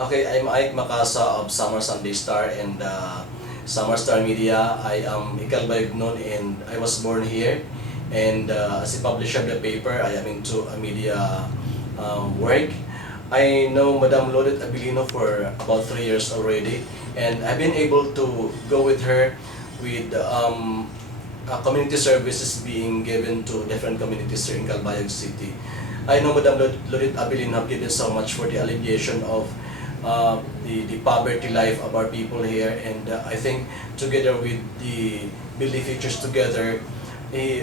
Okay, I'm Ike Macasa of Summer Sunday Star and Summer Star Media. I am Ikal Bayugnon and I was born here. And as a publisher of the paper, I am into a media work. I know Madam Lodet Abilino for about 3 years already, and I've been able to go with her with community services being given to different communities here in Calbayog City. I know Madam Lodet Abilino have given so much for the alleviation of the poverty life of our people here, and I think together with the Building Futures Together,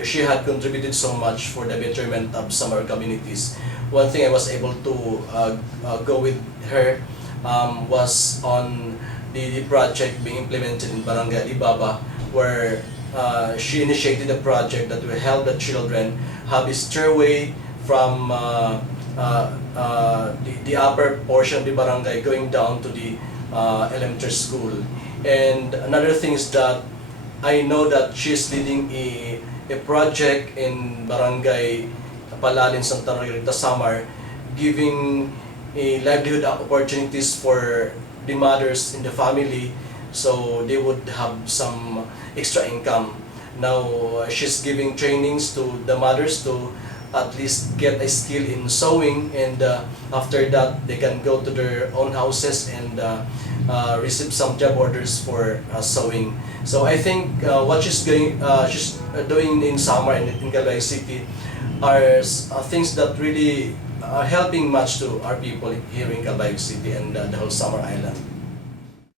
she had contributed so much for the betterment of some of our communities. One thing I was able to go with her was on the project being implemented in Barangay Alibaba, where she initiated a project that will help the children have a stairway from the upper portion of the barangay going down to the elementary school. And another thing is that I know that she's leading a project in Barangay Palalin, Santa Margarita, Samar, giving a livelihood opportunities for the mothers in the family so they would have some extra income. Now she's giving trainings to the mothers to at least get a skill in sewing, and after that they can go to their own houses and receive some job orders for sewing. So I think what she's doing in Samar and in Calbayog City are things that really are helping much to our people here in Calbayog City and the whole Samar Island.